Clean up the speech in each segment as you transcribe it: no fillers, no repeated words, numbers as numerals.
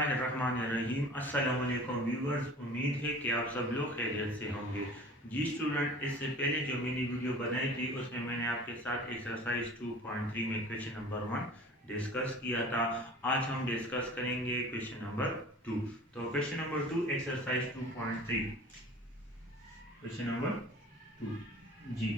बिस्मिल्लाहिर्रहमानिर्रहीम। अस्सलाम वालेकुम व्यूवर्स, उम्मीद है कि आप सब लोग खैरियत से होंगे। जी स्टूडेंट, इससे पहले जो मैंने वीडियो बनाई थी उसमें मैंने आपके साथ एक्सरसाइज 2.3 में क्वेश्चन नंबर 1 डिस्कस किया था। आज हम डिस्कस करेंगे क्वेश्चन नंबर 2। तो question number 2 exercise 2.3 question number 2 जी।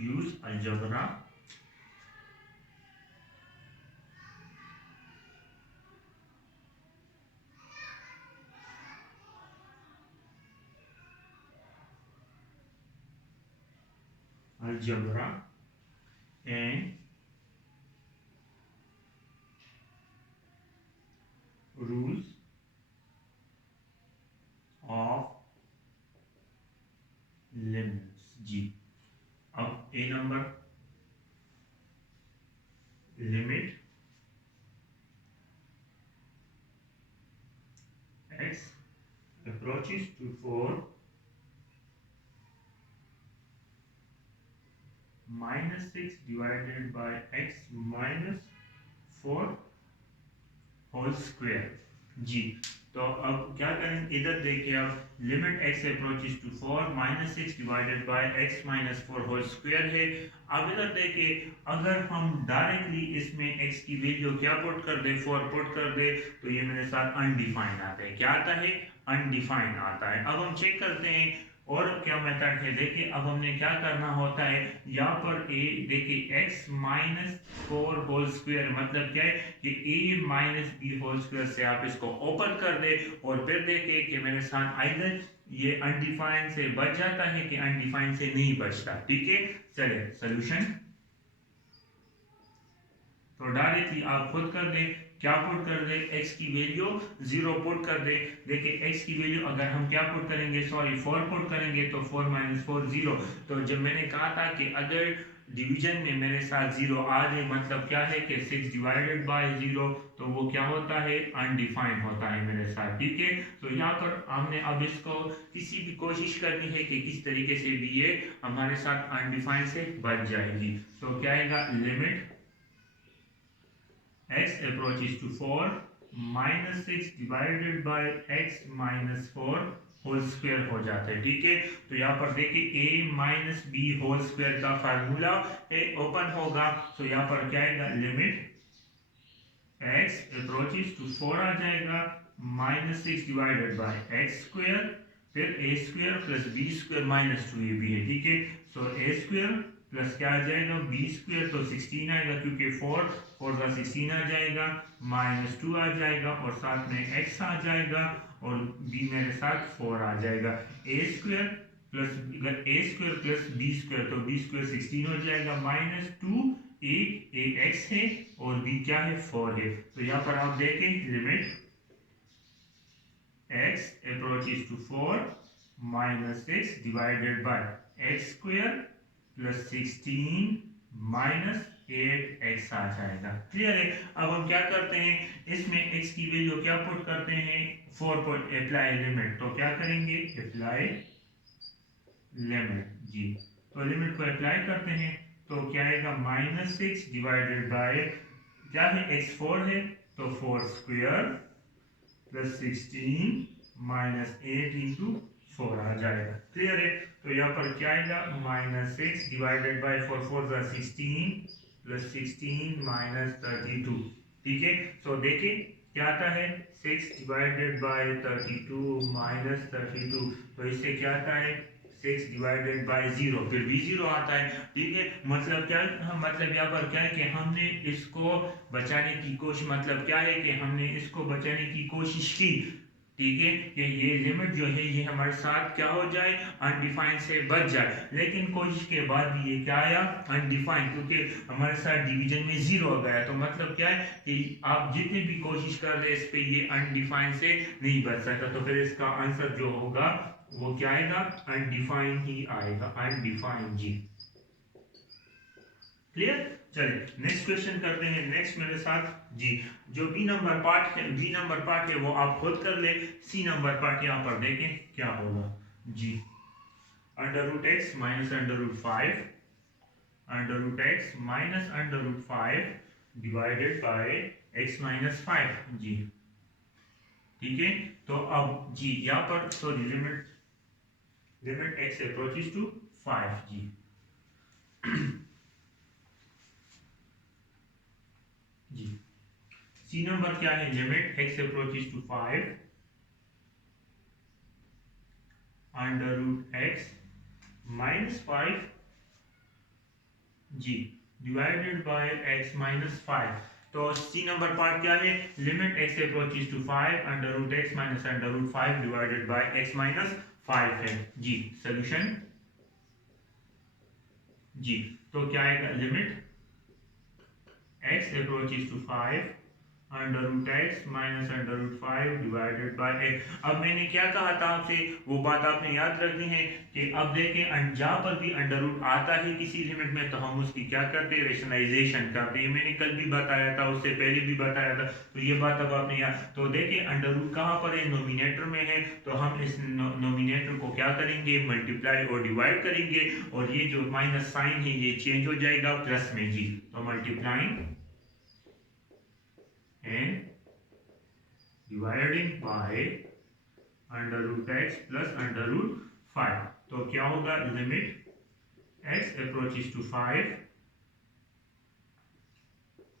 use algebra and rules of limits जी। अब A number, limit x approaches to 4 minus 6 divided by x minus 4 whole square जी। तो अब क्या करें, इधर देखिए, अब limit x approaches to 4 minus 6 divided by x minus 4 whole square है। अब इधर देखिए, अगर हम डायरेक्टली इसमें x की वैल्यू क्या पुट कर दे, 4 पुट कर दे, तो ये मेरे साथ अनडिफाइंड आता है। क्या आता है? अनडिफाइंड आता है। अब हम चेक करते हैं और क्या मेथड है। देखिए, अब हमने क्या करना होता है, यहाँ पर ए देखिए x माइनस 4 होल स्क्वायर मतलब क्या है कि a minus b whole square से आप इसको ओपन कर दे और फिर देखिए कि मेरे साथ आइदर ये अनडिफाइंड से बच जाता है कि अनडिफाइंड से नहीं बचता। ठीक है, चले सॉल्यूशन। तो डायरेक्टली आप खुद कर दे, क्या पुट कर दे, x की वैल्यू 0 पुट कर दे। देखिए x की वैल्यू अगर हम क्या पुट करेंगे, सॉरी 4 पुट करेंगे तो 4 माइनस 4 0। तो जब मैंने कहा था कि अगर डिवीजन में मेरे साथ 0 आ जाए मतलब क्या है कि 6 डिवाइडेड बाय 0, तो वो क्या होता है, अनडिफाइंड होता है मेरे साथ। ठीक है, तो यहाँ पर हमने अब इसको किसी भी कोशिश करनी है कि किस तरीके से भी ये हमारे साथ अनडिफाइंड से बच जाएगी। तो क्या आएगा, limit x approaches to 4 minus 6 divided by x minus 4 whole square हो जाता है। ठीक है, तो यहाँ पर देखिए a minus b whole square का फार्मूला ओपन होगा। तो यहाँ पर क्या आएगा, लिमिट x approaches to 4 आ जाएगा minus 6 divided by x square, फिर a स्क्वायर plus b square minus 2ab है। ठीक है, सो a स्क्वायर प्लस क्या आ जाएगा, b स्क्वायर तो 16 आएगा क्योंकि 4 का 16 आ जाएगा, माइनस 2 आ जाएगा और साथ में x आ जाएगा और b मेरे साथ 4 आ जाएगा। a स्क्वायर प्लस अगर a स्क्वायर प्लस b स्क्वायर तो b स्क्वायर 16 हो जाएगा, माइनस 2 a x है और b क्या है, 4 है। तो यहाँ पर आप देखें limit x approaches to 4 minus 6 divided by x square plus 16 minus 8x आ जाएगा। क्लियर है। अब हम क्या करते हैं, इसमें x की वैल्यू क्या पुट करते हैं, 4 पुट, अप्लाई लिमिट। तो क्या करेंगे, अप्लाई लिमिट जी। तो लिमिट को अप्लाई करते हैं तो क्या आएगा, माइनस 6 डिवाइडेड बाय क्या है, x 4 है तो 4 स्क्वायर प्लस 16 माइनस 8 इंटू 4 आ जाएगा। क्लियर है। तो यहाँ पर क्या आएगा, माइनस 6 डिवाइडेड बाय 4 4 जा 16 प्लस 16 माइनस 32। ठीक है, सो देखिए क्या आता है, 6 डिवाइडेड बाय 32 माइनस 32, तो इससे क्या आता है, 6 डिवाइडेड बाय 0 फिर भी 0 आता है। ठीक है, मतलब क्या है, मतलब यहाँ पर क्या है कि हमने इसको बचाने की कोशिश, मतलब क्या है कि हमने इसको बचाने की कोशिश की। ठीक है, कि ये लिमिट जो है ये हमारे साथ क्या हो जाए, अनडिफाइंड से बच जाए। लेकिन कोशिश के बाद भी ये क्या आया, अनडिफाइंड, क्योंकि हमारे साथ डिवीजन में 0 आ गया। तो मतलब क्या है कि आप जितनी भी कोशिश कर रहे इस पे ये अनडिफाइंड से नहीं बच सकता। तो फिर इसका आंसर जो होगा वो क्या आएगा, अनडिफाइंड ही आएगा, अनडिफाइंड जी। क्लियर। चलिए नेक्स्ट क्वेश्चन करते हैं। नेक्स्ट मेरे साथ जी, जो बी नंबर पार्ट है वो आप खुद कर ले। सी नंबर पार्ट यहाँ पर देखें क्या होगा जी। Under root x minus under root 5 under root x minus under root 5 divided by x minus 5 जी। ठीक है, तो अब जी यहाँ पर sorry limit x approaches to 5 जी। जी सी नंबर क्या है, limit x approaches to 5 under root x minus 5 जी डिवाइडेड बाय एक्स माइनस 5। तो सी नंबर पार्ट क्या है, limit x approaches to 5 under root x minus under root 5 divided by x minus 5 है जी। Solution जी, तो क्या आएगा, limit x approaches to 5 under root x minus under root 5 divided by x. अब मैंने क्या कहा था आपसे, वो बात आपने याद रखनी है कि अब देखें जहाँ पर भी अंडर रूट आता है किसी लिमिट में, तो हम उसकी क्या करते हैं, रेशनलाइजेशन करते हैं। मैंने कल भी बताया था, उससे पहले भी बताया था, तो ये बात अब आपने याद। तो देखिए अंडर रूट कहाँ पर है, नोमिनेटर में है, तो हम इस नोमिनेटर को क्या करेंगे, मल्टीप्लाई और डिवाइड करेंगे, और ये जो माइनस साइन है ये चेंज हो जाएगा प्लस में जी। तो multiplying and dividing by under root x plus under root 5। तो क्या होगा, लिमिट x अप्रोचेस टू 5,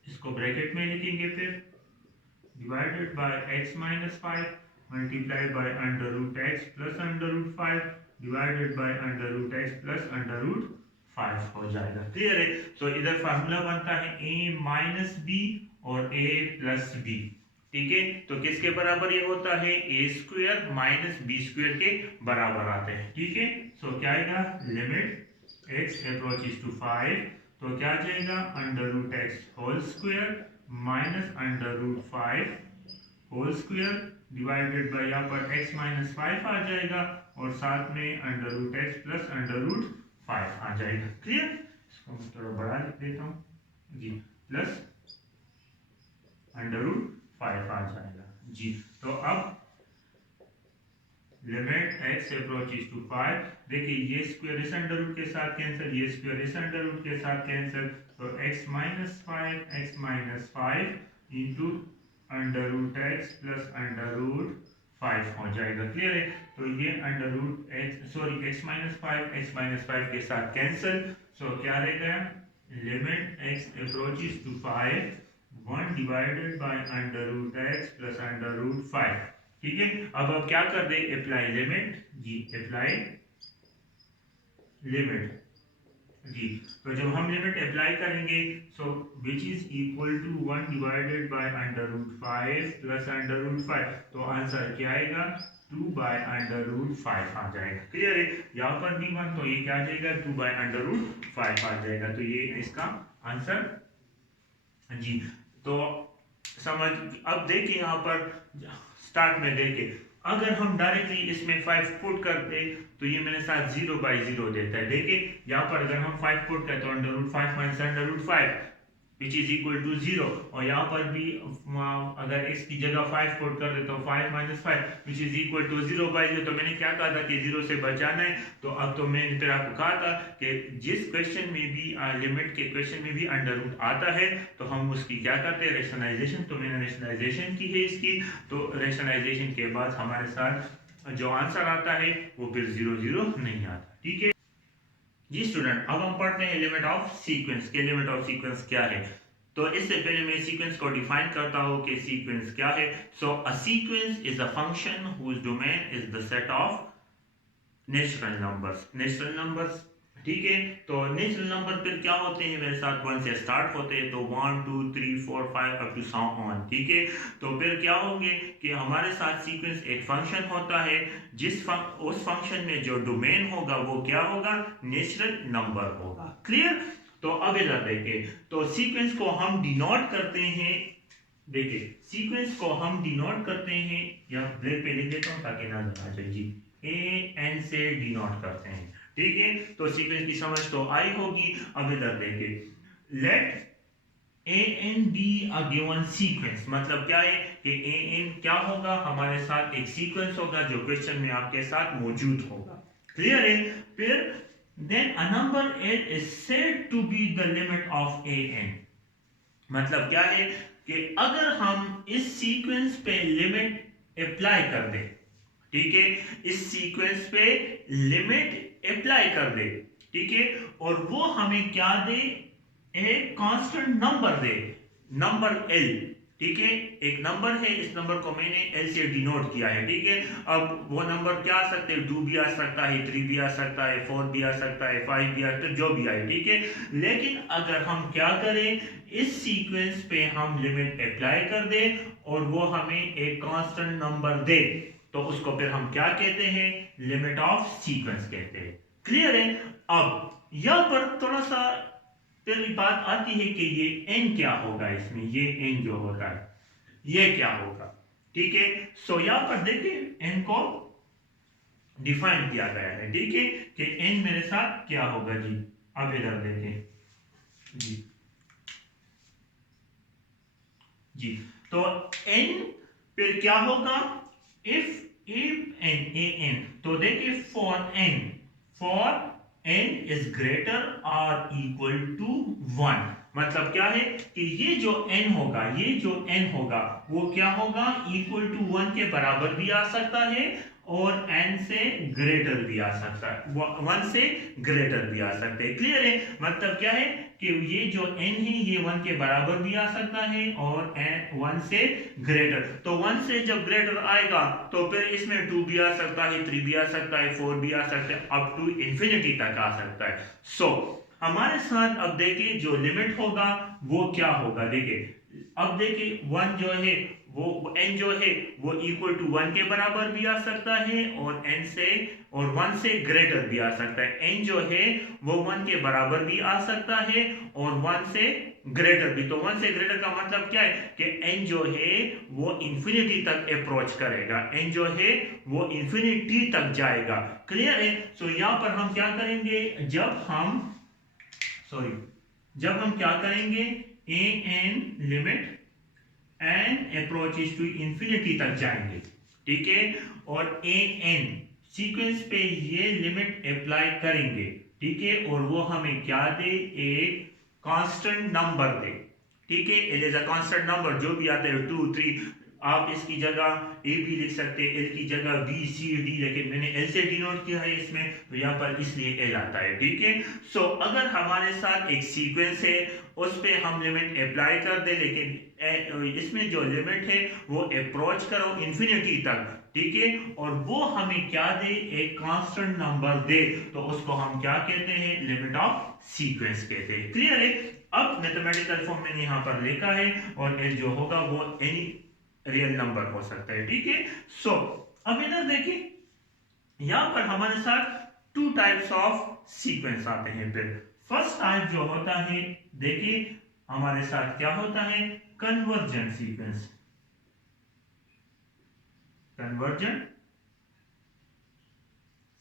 इसको ब्रैकेट में लिखेंगे, फिर divided by x minus 5 multiply by under root x plus under root 5 divided by under root x plus under root 5 हो जाएगा। Clear है। तो इधर फार्मूला बनता है a माइनस बी और a प्लस बी। ठीक है, तो किसके बराबर ये होता है, ए स्क्वायर माइनस बी स्क्वायर के बराबर आते हैं। ठीक है, सो क्या आएगा, लिमिट एक्स अप्रोचेस टू 5, तो क्या आ जाएगा, under root x whole square minus under root 5 whole square divided by यहाँ पर x माइनस 5 आ जाएगा, और साथ में under root x plus under root 5 आ जाएगा। क्लियर, इसको मैं थोड़ा बड़ा लिख देता हूँ जी, प्लस अंडर रूट 5 आ जाएगा जी। तो अब लिमिट x अप्रोचेस टू 5, देखिए ये स्क्वायर इस अंडर रूट के साथ कैंसिल, ये स्क्वायर इस अंडर रूट के साथ कैंसिल, तो x minus 5 into under root x plus under root 5 हो जाएगा। क्लियर है, तो ये under root x sorry x minus 5 के साथ कैंसिल, सो क्या रहेगा, limit x approaches to 5 1 divided by under root x plus under root 5। ठीक है, अब क्या कर दे, अप्लाई लिमिट जी, अप्लाई लिमिट जी। तो जब हम लिमिट अप्लाई करेंगे, so which is equal to 1 divided by under root 5 plus under root 5, तो आंसर क्या आएगा, 2 बाय अंडर रूट 5 आ जाएगा। क्लियर है, यहाँ पर भी 1, तो ये क्या आ जाएगा, 2 बाय अंडर रूट 5 आ जाएगा। तो ये इसका आंसर जी। तो समझ, अब देखिए यहाँ पर स्टार्ट में देखिए, अगर हम डायरेक्टली इसमें 5 पुट करते तो ये मेरे साथ 0/0 देता है। देखिए यहाँ पर अगर हम 5 पुट करते तो under root 5 minus under root 5 which is equal to 0, और यहाँ पर भी अगर x की जगह 5 पुट कर देता हूँ 5 minus 5 which is equal to 0/0। तो मैंने क्या कहा था कि 0 से बचाना है, तो अब तो मैंने फिर आपको कहा था कि जिस क्वेश्चन में भी लिमिट के क्वेश्चन में भी अंडर रूट आता है तो हम उसकी क्या करते हैं, रेशनलाइजेशन। तो मैंने रेशनलाइजेशन की है इसकी, तो रेशनलाइजेशन के बाद हमारे साथ जो आंसर आता है वो फिर 0/0 नहीं आता। ठीक है जी स्टूडेंट, अब हम पढ़ते हैं लिमिट ऑफ सीक्वेंस के। लिमिट ऑफ सीक्वेंस क्या है, तो इससे पहले मैं सीक्वेंस को डिफाइन करता हूं कि सीक्वेंस क्या है। So a sequence is a function whose domain is the set of natural numbers. Natural numbers, ठीक है, तो नेचुरल नंबर फिर क्या होते हैं, मेरे साथ 1 से स्टार्ट होते हैं, तो 1 2 3 4 5 अप टू सो ऑन। ठीक है, तो फिर क्या होंगे कि हमारे साथ सीक्वेंस एक फंक्शन होता है, उस फंक्शन में जो डोमेन होगा वो क्या होगा, नेचुरल नंबर होगा। क्लियर, तो अब इधर देखिए, तो सीक्वेंस को हम डिनोट करते हैं, देखिए सीक्वेंस को हम डिनोट करते हैं, या ब्लैक पे लिख देता हूं ताकि नजर आ जाए जी, an से डिनोट करते हैं। ठीक है, तो सीक्वेंस की समझ तो आई होगी। अब इधर देखिए, let a n be a given sequence, मतलब क्या है कि ए एन क्या होगा, हमारे साथ एक सीक्वेंस होगा जो क्वेश्चन में आपके साथ मौजूद होगा। क्लियर है? फिर then a number n is said to be the limit of a n, मतलब क्या है कि अगर हम इस सीक्वेंस पे लिमिट अप्लाई कर दें, ठीक है, इस सीक्वेंस पे लिमिट अप्लाई कर दे, ठीक है, और वो हमें क्या दे, एक कांस्टेंट नंबर दे, नंबर एल, ठीक है, एक नंबर है, इस नंबर को मैंने एल से डिनोट किया है, ठीक है। अब वो नंबर क्या आ सकते हैं, 2 भी आ सकता है, 3 भी आ सकता है, 4 भी आ सकता है, 5 भी आ सकता है, जो भी आए, ठीक है। लेकिन अगर हम क्या करें, इस सीक्वेंस पे हम लिमिट अप्लाई कर दे और वो हमें एक कांस्टेंट नंबर दे, तो उसको फिर हम क्या कहते हैं, लिमिट ऑफ सीक्वेंस कहते हैं। क्लियर है? अब यहां पर थोड़ा सा पहली बात आती है कि ये n क्या होगा, इसमें ये n जो होता है ये क्या होगा, ठीक है। सो यहां पर देखिए n को डिफाइन किया गया है, ठीक है, कि n मेरे साथ क्या होगा जी। अब इधर देखें जी, जी तो n फिर क्या होगा, इफ एन, तो देखिए फॉर n इज ग्रेटर और इक्वल टू 1, मतलब क्या है कि ये जो n होगा, ये जो n होगा वो क्या होगा, इक्वल टू 1 के बराबर भी आ सकता है और n से ग्रेटर भी आ सकता है, 1 से ग्रेटर भी आ सकते हैं। क्लियर है? मतलब क्या है कि ये जो n है ये 1 के बराबर भी आ सकता है और 1 से ग्रेटर, तो 1 से जब ग्रेटर आएगा तो फिर इसमें 2 भी आ सकता है, 3 भी आ सकता है, 4 भी आ सकता है, अप टू इंफिनिटी तक आ सकता है। सो हमारे साथ अब देखिए जो लिमिट होगा वो क्या होगा, देखिए अब देखिए 1 जो है वो n जो है वो इक्वल टू 1 के बराबर भी आ सकता है और n से और 1 से ग्रेटर भी आ सकता है, n जो है वो 1 के बराबर भी आ सकता है और 1 से ग्रेटर भी। तो 1 से ग्रेटर का मतलब क्या है कि n जो है वो इंफिनिटी तक अप्रोच करेगा, n जो है वो इंफिनिटी तक जाएगा। क्लियर है? सो यहाँ पर हम क्या करेंगे, जब हम क्या करेंगे, a n limit n approaches to infinity तक जाएंगे, ठीक है, और ए एन सीक्वेंस पे ये लिमिट अप्लाई करेंगे, ठीक है, और वो हमें क्या दे, एक कांस्टेंट नंबर दे, ठीक है, it is a constant number, जो भी आता है 2 3, आप इसकी जगह ए भी लिख सकते हैं, एल की जगह बी सी डी, लेकिन मैंने एल से डिनोट किया है इसमें, तो यहाँ पर इसलिए एल आता है, ठीक है। सो अगर हमारे साथ एक सीक्वेंस है उस पे हम लिमिट अप्लाई कर दे, लेकिन इसमें जो लिमिट है वो अप्रोच करो इंफिनिटी तक, ठीक है, और वो हमें क्या दे, एक कांस्टेंट नंबर दे, तो उसको हम क्या कहते हैं, लिमिट ऑफ सीक्वेंस कहते हैं। क्लियर है? अब मैथमेटिकल फॉर्म में यहां पर लिखा है और एल जो होगा वो एनी रियल नंबर हो सकता है, ठीक है। सो अब इधर देखिए, यहां पर हमारे साथ 2 टाइप्स ऑफ सीक्वेंस आते हैं। फिर फर्स्ट टाइप जो होता है, देखिए हमारे साथ क्या होता है, कन्वर्जेंट सीक्वेंस, कन्वर्जेंट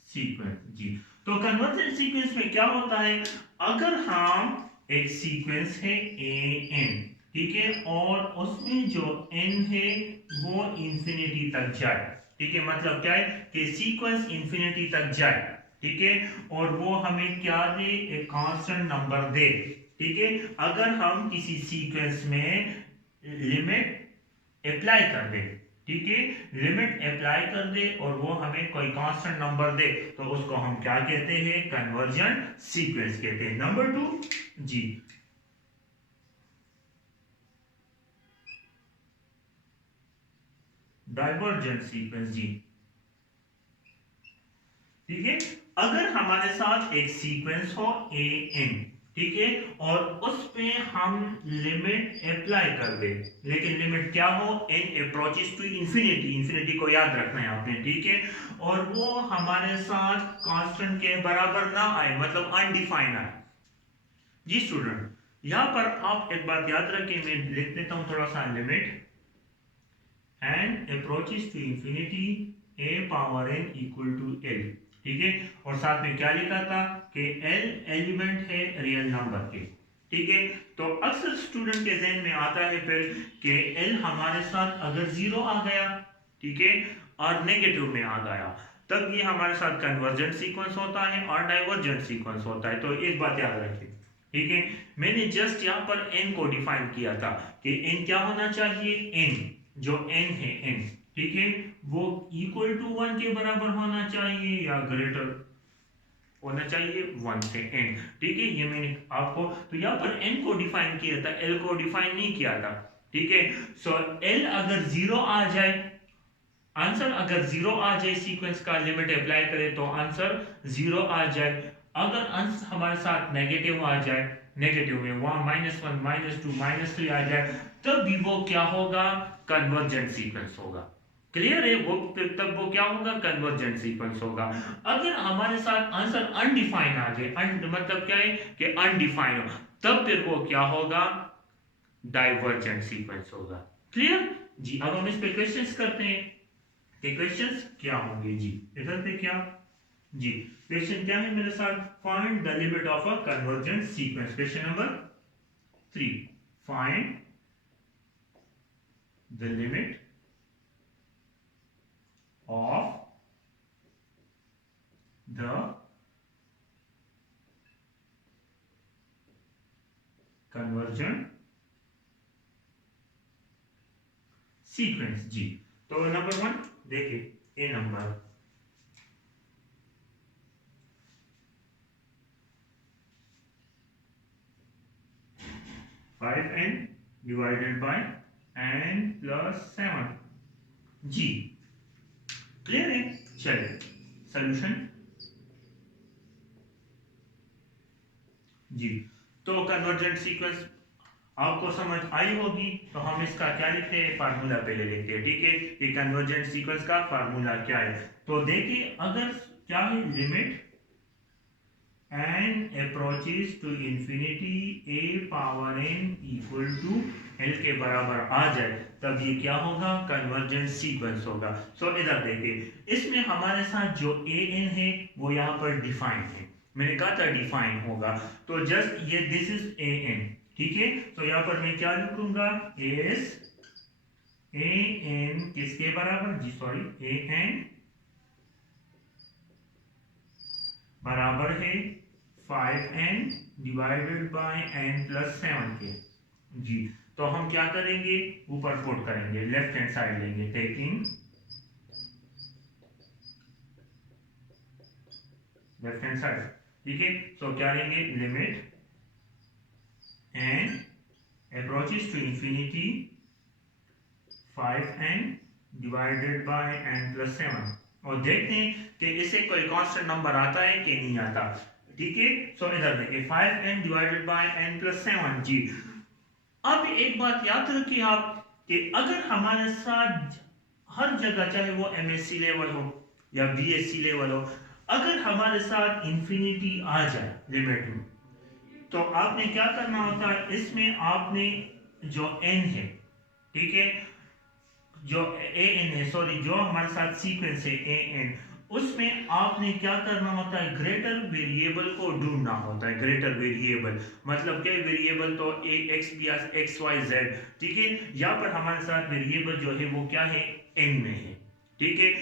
सीक्वेंस जी। तो कन्वर्जेंट सीक्वेंस में क्या होता है, अगर हम एक सीक्वेंस है ए एन, ठीक है, और उसमें जो n है वो इंफिनिटी तक जाए, ठीक है, मतलब क्या है कि सीक्वेंस इंफिनिटी तक जाए, ठीक है, और वो हमें क्या दे, एक कांस्टेंट नंबर दे, ठीक है। अगर हम किसी सीक्वेंस में लिमिट अप्लाई कर दे, ठीक है, लिमिट अप्लाई कर दे और वो हमें कोई कांस्टेंट नंबर दे, तो उसको हम क्या कहते हैं, कन्वर्जेंट सीक्वेंस कहते हैं। नंबर 2 जी, डाइवर्जेंट सीक्वेंस जी, ठीक है। अगर हमारे साथ एक सीक्वेंस हो ए एन, ठीक है, और उस पे हम लिमिट अप्लाई कर दे, लेकिन लिमिट क्या हो, n approaches to infinity, infinity को याद रखना है आपने, ठीक है, और वो हमारे साथ कांस्टेंट के बराबर ना आए, मतलब अनडिफाइन आए। जी स्टूडेंट, यहां पर आप एक बात याद रखें, मैं लिख देता हूं थोड़ा सा, limit n approaches to infinity a power n equal to l, ठीक है, और साथ में क्या लिखा था कि l एलिमेंट है रियल नंबर के, ठीक है। तो अक्सर स्टूडेंट के जहन में आता है फिर कि एल हमारे साथ अगर जीरो आ गया, ठीक है, और नेगेटिव में आ गया, तब ये हमारे साथ कन्वर्जेंट सीक्वेंस होता है और डाइवर्जेंट सीक्वेंस होता है। तो एक बात याद रखिए, ठीक है। मैंने जस्ट यहाँ पर एन को डिफाइन किया था कि एन क्या होना चाहिए, एन जो एन है एन, ठीक है, वो इक्वल टू 1 के बराबर होना चाहिए या ग्रेटर होना चाहिए 1 से n, ठीक है। ये मैंने आपको तो यहाँ पर n को डिफाइन किया था, l को डिफाइन नहीं किया था, ठीक है। सो l अगर जीरो आ जाए, आंसर अगर जीरो आ जाए, सीक्वेंस का लिमिट अप्लाई करें तो आंसर जीरो आ जाए। अगर आंसर हमारे साथ नेगेटिव आ जाए, नेगेटिव में वहां -1 -2 -3 आ जाए, तब भी वो क्या होगा, कन्वर्जेंट सीक्वेंस होगा। क्लियर है, वो तब वो क्या होगा, कन्वर्जेंट सीक्वेंस होगा। अगर हमारे साथ आंसर अनडिफाइन आ जाए, मतलब क्या है कि अनडिफाइन हो, तब फिर वो क्या होगा, डाइवर्जेंट सीक्वेंस होगा। क्लियर जी। अब हम इस पे क्वेश्चंस करते हैं कि क्वेश्चंस क्या होंगे जी। इधर पे क्या जी, क्वेश्चन क्या है मेरे साथ, find the limit of a convergent sequence. Question number 3, find the limit of the convergent sequence जी। तो नंबर 1 देखिए, A number five n divided by n plus 7 जी। क्लियर है, चलिए सॉल्यूशन जी। तो कन्वर्जेंट सीक्वेंस आपको समझ आई होगी, तो हम इसका क्या लिखते हैं, फार्मूला पहले लिखते हैं, ठीक है। ये कन्वर्जेंट सीक्वेंस का फार्मूला क्या है, तो देखिए अगर क्या है, limit n approaches to infinity a power n equal to l के बराबर आ जाए, तब ये क्या होगा, कन्वर्जेंट सीक्वेंस होगा। सो इधर देखिए, इसमें हमारे साथ जो a n है वो यहाँ पर डिफाइन है, मैंने कहा था डिफाइन होगा, तो जस्ट ये दिस इज a n, ठीक है। तो यहाँ पर मैं क्या लिखूंगा, एस a n किसके बराबर जी, सॉरी a n बराबर है 5n divided by n plus 7 के जी। तो हम क्या करेंगे, ऊपर पुट करेंगे, लेफ्ट हैंड साइड लेंगे, टेकिंग लेफ्ट हैंड साइड, ठीक है। तो क्या लेंगे, limit n approaches to infinity 5n divided by n plus 7, और देखते हैं कि इससे कोई कांस्टेंट नंबर आता है कि नहीं आता, ठीक है। सो इधर देखिए 5n divided by n plus 7 जी। अब एक बात याद रखिए आप कि अगर हमारे साथ हर जगह, चाहे वो एमएससी लेवल हो या बीएससी लेवल हो, अगर हमारे साथ इंफिनिटी आ जाए लिमिट में, तो आपने क्या करना होता है, इसमें आपने जो एन है, ठीक है, जो ए एन है, सॉरी जो हमारे साथ सीक्वेंस है ए एन, उसमें आपने क्या करना होता है, ग्रेटर वेरिएबल को ढूंढना होता है। ग्रेटर वेरिएबल मतलब क्या, वेरिएबल तो A X B X Y Z, ठीक है। यहाँ पर हमारे साथ वेरिएबल जो है वो क्या है, एन में है, ठीक है।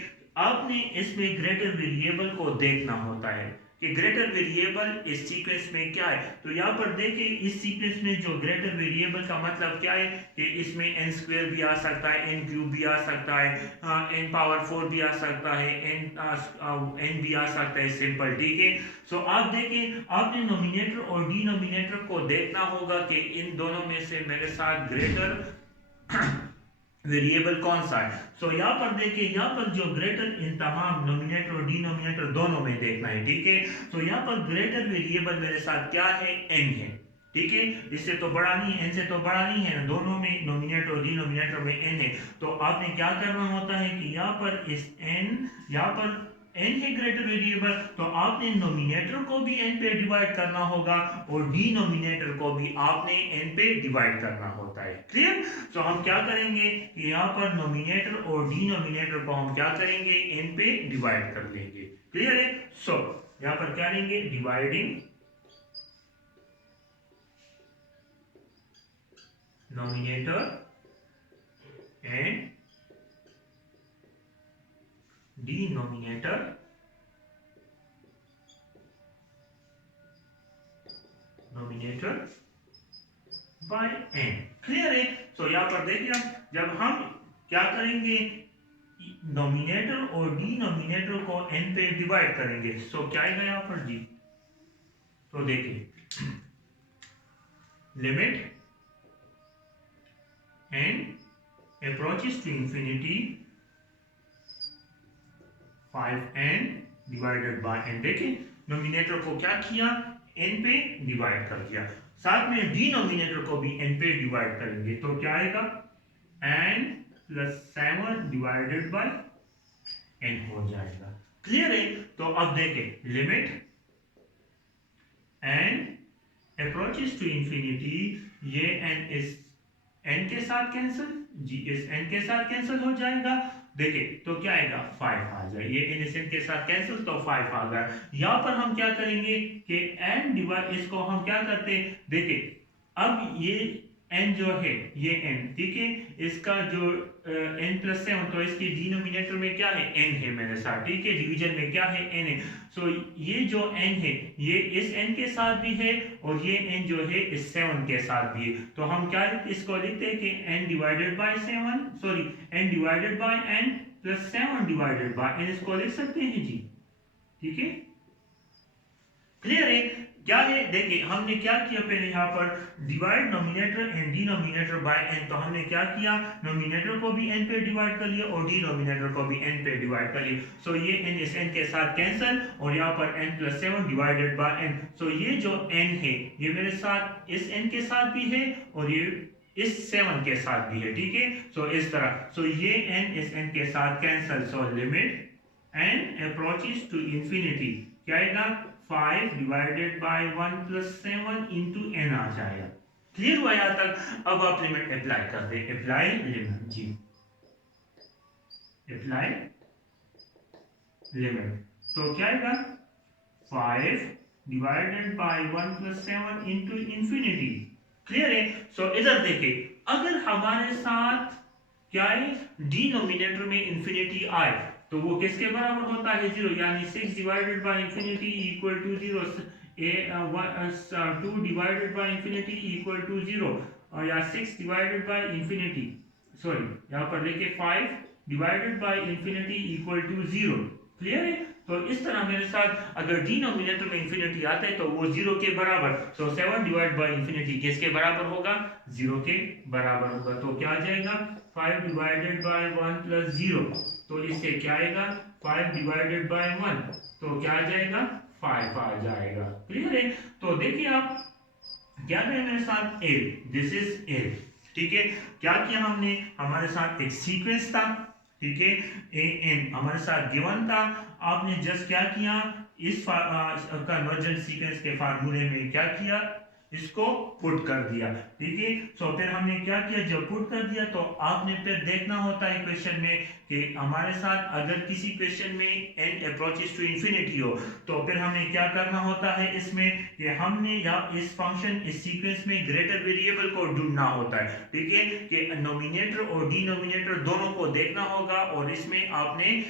आपने इसमें ग्रेटर वेरिएबल को देखना होता है कि ग्रेटर वेरिएबल इस सीक्वेंस में क्या है। तो यहाँ पर देखिए, इस सीक्वेंस में जो ग्रेटर वेरिएबल का मतलब क्या है कि इसमें एन स्क्वायर भी आ सकता है, एन क्यूब भी आ सकता है, एन पावर 4 भी आ सकता है, एन भी आ सकता है, सिंपल, ठीक है। सो आप देखिए, आपने नोमिनेटर और डिनोमिनेटर को देखना होगा कि इन दोनों में से मेरे साथ ग्रेटर वेरिएबल कौन सा है। सो यहाँ पर देखिए, यहाँ पर जो ग्रेटर इन तमाम नोमिनेटर और डिनोमिनेटर दोनों में देखना है, ठीक है। तो यहाँ पर ग्रेटर वेरिएबल मेरे साथ क्या है, एन है, ठीक है। इससे तो बड़ा नहीं है, एन से तो बड़ा नहीं है, दोनों में नोमिनेटर और डिनोमिनेटर में एन है। तो आपने क्या करना होता है कि यहाँ पर इस एन, यहाँ पर एन है ग्रेटर वेरिएबल, तो आपने नोमिनेटर को भी एन पे डिवाइड करना होगा और डिनोमिनेटर को भी आपने एन पे डिवाइड करना होता है। क्लियर। तो हम क्या करेंगे कि यहाँ पर नोमिनेटर और डिनोमिनेटर को हम क्या करेंगे, एन पे डिवाइड कर लेंगे। क्लियर है। सो यहाँ पर क्या लेंगे, dividing nominator and denominator by n। Clear है? तो यहां पर देखिए आप, जब हम क्या करेंगे, नोमिनेटर और डिनोमिनेटर को n पे डिवाइड करेंगे, तो क्या आएगा यहां पर जी। तो देखिए limit n approaches to infinity 5n divided by n। देखिए नोमिनेटर को क्या किया, n पे डिवाइड कर दिया, साथ में डिनोमिनेटर को भी n पे डिवाइड करेंगे, तो क्या आएगा n plus 7 divided by n हो जाएगा। क्लियर है? तो अब देखें limit n approaches to infinity, ये n इस n के साथ कैंसिल, g इस n के साथ कैंसिल हो जाएगा। देखिए तो क्या आएगा 5 आ जाए, ये n इस n के साथ कैंसिल, तो 5 आ गया। यहाँ पर हम क्या करेंगे कि n डिवाइड, इसको हम क्या करते हैं, देखिए अब ये n जो है ये n, ठीक है, इसका जो n प्लस 7, तो इसके डिनोमिनेटर में क्या है n है मेरे साथ, ठीक है, डिवीजन में क्या है n है। सो ये जो n है ये इस n के साथ भी है और ये n जो है इस 7 के साथ भी है, तो हम क्या इसको लिखते हैं कि n divided bye 7, sorry n divided by n plus 7 divided by n, इसको लिख सकते हैं जी, ठीक है। क्लियर है? क्या है, देखिए हमने क्या किया, पहले यहाँ पर divide nominator and denominator by n, तो हमने क्या किया, नोमिनेटर को भी n पे डिवाइड कर लिया और डिनोमिनेटर को भी n पे डिवाइड कर लिया। सो ये n इस n के साथ कैंसिल और यहाँ पर n plus 7 divided by n। सो ये जो n है ये मेरे साथ इस n के साथ भी है और ये इस 7 के साथ भी है, ठीक है। सो इस तरह, सो ये n इस n के साथ cancel, so limit n approaches to infinity, क्या आएगा 5 divided by 1 plus 7 into n आ जाएगा। क्लियर हुआ यहाँ तक? अब आप लिमिट अप्लाई कर दे, अप्लाई लिमिट जी, अप्लाई लिमिट, तो क्या आएगा 5 divided by 1 plus 7 into infinity. Clear है? सो इधर देखिए, अगर हमारे साथ क्या है, डिनोमिनेटर में इंफिनिटी आए तो वो किसके बराबर होता है 0, यानी 6 divided by infinity equal to 0, 2 divided by infinity equal to 0, और या 6 डिवाइडेड बाय इंफिनिटी, सॉरी यहाँ पर लेके 5 divided by infinity equal to 0। Clear है? तो इस तरह मेरे साथ अगर डिनोमिनेटर में इंफिनिटी आता है तो वो 0 के बराबर, सो 7 डिवाइड बाय इंफिनिटी किसके बराबर होगा, 0 के बराबर होगा। तो क्या आ जाएगा 5 डिवाइडेड बाय 1 प्लस 0, तो इससे क्या आएगा 5 डिवाइडेड बाय 1, तो क्या आ जाएगा 5 आ जाएगा। क्लियर है? तो देखिए आप क्या करें मेरे साथ, एल, दिस इज एल, ठीक है। क्या किया हमने, हमारे साथ एक सीक्वेंस था, ठीक है, ए एन हमारे साथ गिवन था, आपने जस्ट क्या किया, इस कन्वर्जेंट सीक्वेंस के फार्मूले में क्या किया, इसको पुट कर दिया, ठीक है। सो फिर हमने क्या किया, जब पुट कर दिया तो आपने फिर देखना होता है क्वेश्चन में कि हमारे साथ अगर किसी क्वेश्चन में n अप्रोचेस टू इंफिनिटी हो तो फिर हमें क्या करना होता है इसमें, कि हमने या इस फंक्शन इस सीक्वेंस में ग्रेटर वेरिएबल को ढूंढना होता है, ठीक है, कि नोमिनेटर और डिनोमिनेटर दोनों को देखना होगा और इसमें आपने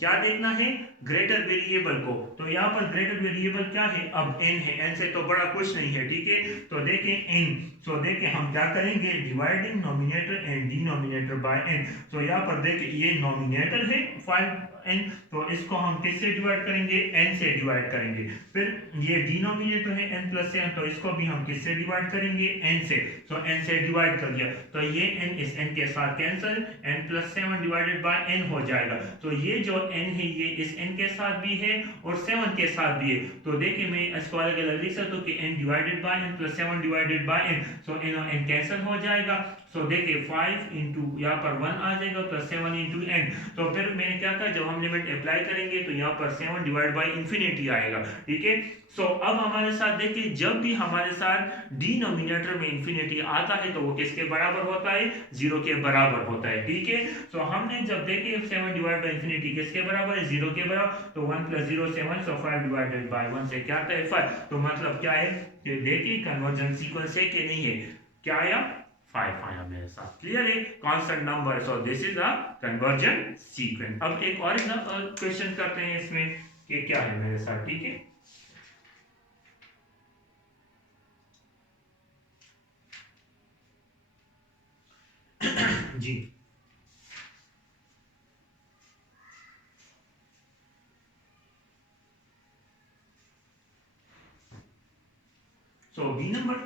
क्या देखना है, ग्रेटर वेरिएबल को। तो यहाँ पर ग्रेटर वेरिएबल क्या है, अब n है, n से तो बड़ा कुछ नहीं है, ठीक है। तो देखें n, सो देखें हम क्या करेंगे, dividing nominator and denominator by n। तो यहाँ पर देखें ये नोमिनेटर है 5n, तो इसको हम किससे डिवाइड करेंगे, n से डिवाइड करेंगे। फिर ये डिनोमिनेटर है n प्लस 7, तो इसको भी हम किससे डिवाइड करेंगे, n से, तो n से डिवाइड कर दिया, तो ये n इस n के साथ cancel, n plus 7 divided by n हो जाएगा। तो ये जो n है ये इस n के साथ भी है और 7 के साथ भी है, तो देखिए मैं इसको अलग अलग लिख सकता हूँ कि n divided by n plus 7 divided by n, so n और n कैंसिल हो जाएगा। सो देखिए 5 इंटू यहाँ पर 1 आ जाएगा प्लस 7 इंटू n, तो फिर मैंने क्या कहा, जब हम लिमिट अप्लाई करेंगे तो यहाँ पर 7 डिवाइड बाय इंफिनिटी आएगा, ठीक है। सो अब हमारे साथ देखिए, जब भी हमारे साथ डिनोमिनेटर में इंफिनिटी आता है तो वो किसके बराबर होता है, 0 के बराबर होता है, ठीक है। सो हमने जब देखे 7 डिवाइड बाय इंफिनिटी किसके बराबर है, 0 के बराबर, तो 1 प्लस 0 7, सो 5 डिवाइडेड बाय 1 से क्या आता है 5, तो मतलब क्या है कि देखिए कन्वर्जेंट सीक्वेंस है कि नहीं है, क्या आया 5 आया मेरे साथ। क्लियर है, constant number, so this is a conversion sequence. अब एक और क्वेश्चन करते हैं इसमें कि क्या है मेरे साथ, ठीक है। जी, so B number,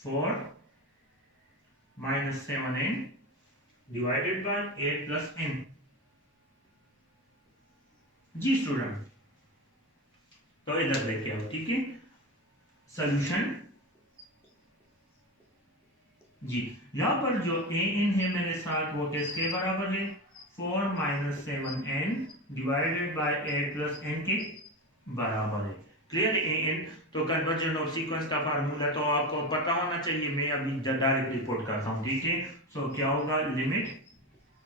four minus 7n divided by 8 plus n। जी स्टूडेंट, तो इधर लेके आओ, ठीक है। सोल्यूशन जी, यहाँ पर जो ए एन है मेरे साथ वो किसके बराबर है, 4 minus 7n divided by 8 plus n के बराबर है। क्लियर ए एन, तो कन्वर्जन ऑफ सीक्वेंस का फार्मूला तो आपको पता होना चाहिए, मैं अभी डायरेक्ट रिपोर्ट करता हूँ, ठीक है। सो क्या होगा, limit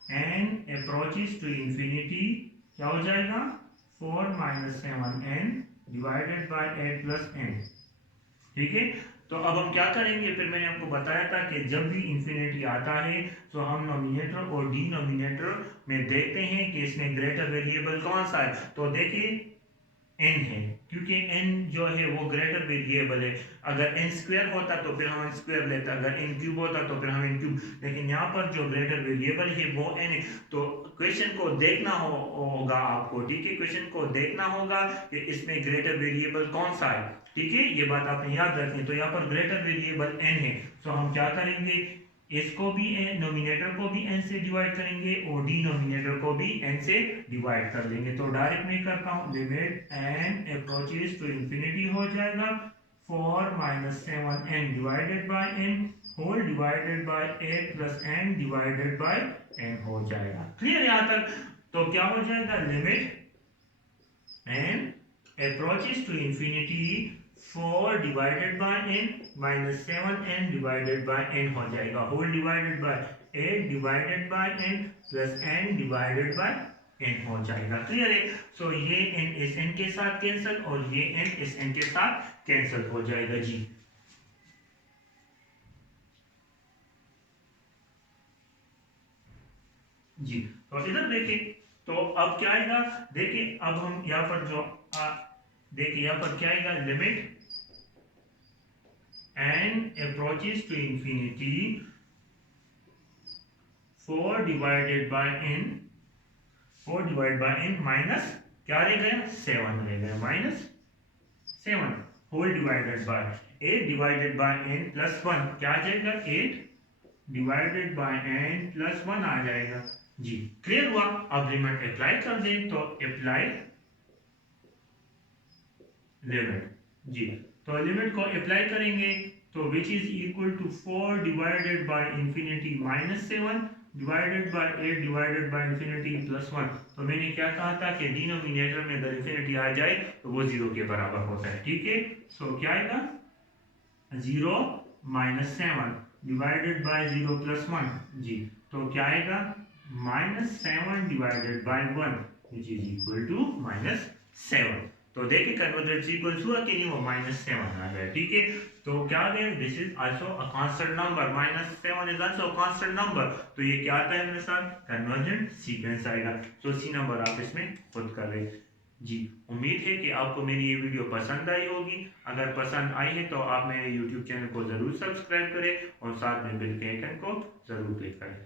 n approaches to infinity, क्या हो जाएगा, 4 minus 7n divided by 8 plus n, ठीक है। तो अब हम क्या करेंगे, फिर मैंने आपको बताया था कि जब भी इंफिनिटी आता है तो हम नोमिनेटर और डिनोमिनेटर में देखते हैं कि इसमें ग्रेटर वेरिएबल कौन सा है। तो देखिए n है, क्योंकि n जो है वो ग्रेटर वेरिएबल है। अगर n स्क्वायर होता तो फिर हम स्क्वायर लेते, अगर n क्यूब होता तो फिर हम n क्यूब, लेकिन यहाँ पर जो ग्रेटर वेरिएबल है वो n है। तो क्वेश्चन को देखना होगा आपको, ठीक है, क्वेश्चन को देखना होगा कि इसमें ग्रेटर वेरिएबल कौन सा है, ठीक है, ये बात आपने याद रखनी। तो यहाँ पर ग्रेटर वेरिएबल n है, तो हम क्या करेंगे, इसको भी नोमिनेटर को भी n से डिवाइड करेंगे और डिनोमिनेटर को भी n से डिवाइड कर देंगे। तो डायरेक्ट मैं करता हूँ, limit n approaches to infinity हो जाएगा 4 minus 7n divided by n whole divided by 8 plus n divided by n हो जाएगा। क्लियर यहाँ तक, तो क्या हो जाएगा, limit n approaches to infinity 4 divided by n minus 7n divided by n हो जाएगा, whole divided by 8 divided by n plus n divided by n हो जाएगा। क्लियर है, सो ये n इस n के साथ कैंसिल और ये n इस n के साथ कैंसिल हो जाएगा। जी जी, तो इधर देखिए, तो अब क्या आएगा, देखिए अब हम यहाँ पर जो देखिए यहाँ पर क्या आएगा, limit n approaches to infinity 4 divided by n 4 divided by n minus क्या रह गया, 7 रह गया, minus 7 whole divided by 8 divided by n plus 1, क्या आ जाएगा, 8 डिवाइडेड बाय n प्लस 1 आ जाएगा। जी क्लियर हुआ, अब लिमिट अप्लाई कर दें, तो अप्लाई लिमिट, जी तो लिमिट को अप्लाई करेंगे तो which is equal to 4 divided by infinity minus 7 divided by 8 divided by infinity plus 1। तो मैंने क्या कहा था कि डिनोमिनेटर में अगर इंफिनिटी आ जाए तो वो 0 के बराबर होता है, ठीक है। सो क्या आएगा, 0 माइनस 7 डिवाइडेड बाय 0 प्लस 1, जी तो क्या आएगा, minus 7 divided by 1 which is equal to minus 7। तो देखिए कन्वर्जेंस इक्वल्स हुआ कि नहीं, वो -7 आ गया, ठीक है। तो क्या आ गया, this is also a constant number, -7 is also a constant number. तो ये क्या आता है मेरे साथ, कन्वर्जेंट सीक्वेंस आएगा। तो सी नंबर आप इसमें खुद कर रहे। जी उम्मीद है कि आपको मेरी ये वीडियो पसंद आई होगी। अगर पसंद आई है तो आप मेरे YouTube चैनल को ज़रूर सब्सक्राइब करें और साथ में बेल के आइकन को ज़रूर क्लिक करें।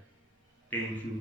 Thank you.